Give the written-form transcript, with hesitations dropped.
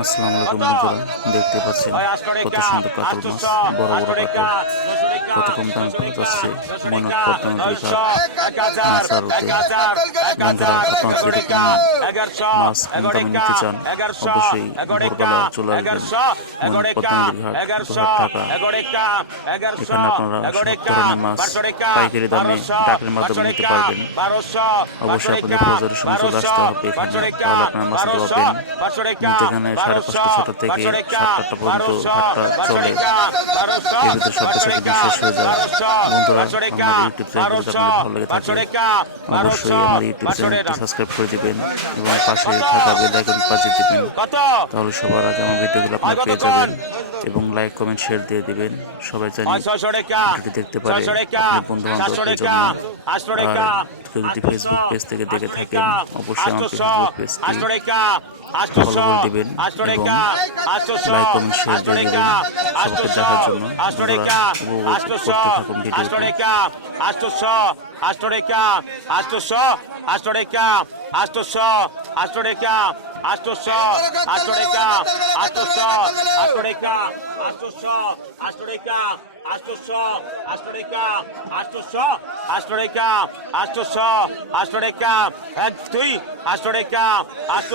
আসসালামু আলাইকুম বন্ধুরা, দেখতে পাচ্ছেন কত সুন্দর কাতল মাছ, বড় বড় কাতল কত কম দামে পাওয়া যাচ্ছে ময়নাট পদ্মা নদীর ঘাট মাছ আড়তে। বন্ধুরা, আপনারা যদি এরকম মাছ কম দামে নিতে চান অবশ্যই ভোরবেলা চলে আসবেন ময়নাট পদ্মা নদীর ঘাট, দোহার, ঢাকা। এখানে আপনারা সব ধরনের মাছ পাইকারি দামে ডাকের মাধ্যমে নিতে পারবেন। অবশ্যই আপনাদের ফজরের সময় চলে আসতে হবে এখানে, তাহলে আপনারা মাছ পাবেন। কিন্তু এখানে 5:30-6টা থেকে 7-8টা পর্যন্ত ঘাটটা চলে। এর ভিতরে সব কিছু দিন শেষ হয়ে যায়। বন্ধুরা, আমার ইউটিউব চ্যানেল যদি আপনাদের ভালো লেগে থাকে অবশ্যই আমার ইউটিউব চ্যানেলটি সাবস্ক্রাইব করে দিবেন এবং পাশে থাকা বেল আইকন বাজিয়ে দিবেন, তাহলে সবার আগে আমার ভিডিওগুলো আপনারা পেয়ে যাবেন। এবং লাইক, কমেন্ট, শেয়ার দিয়ে দিবেন। সবাই জানি ভিডিওটি দেখতে পারে আপনার বন্ধু বান্ধবদের জন্য। আর কেউ যদি ফেসবুক পেজ থেকে দেখে থাকেন অবশ্যই আমার ফেসবুক পেজটি ফলো করে দিবেন এবং লাইক, কমেন্ট, শেয়ার দিয়ে দিবেন সবাইকে দেখার জন্য। বন্ধুরা, উপভোগ করতে থাকুন ভিডিওটি। এক দুই 800 টাকা 800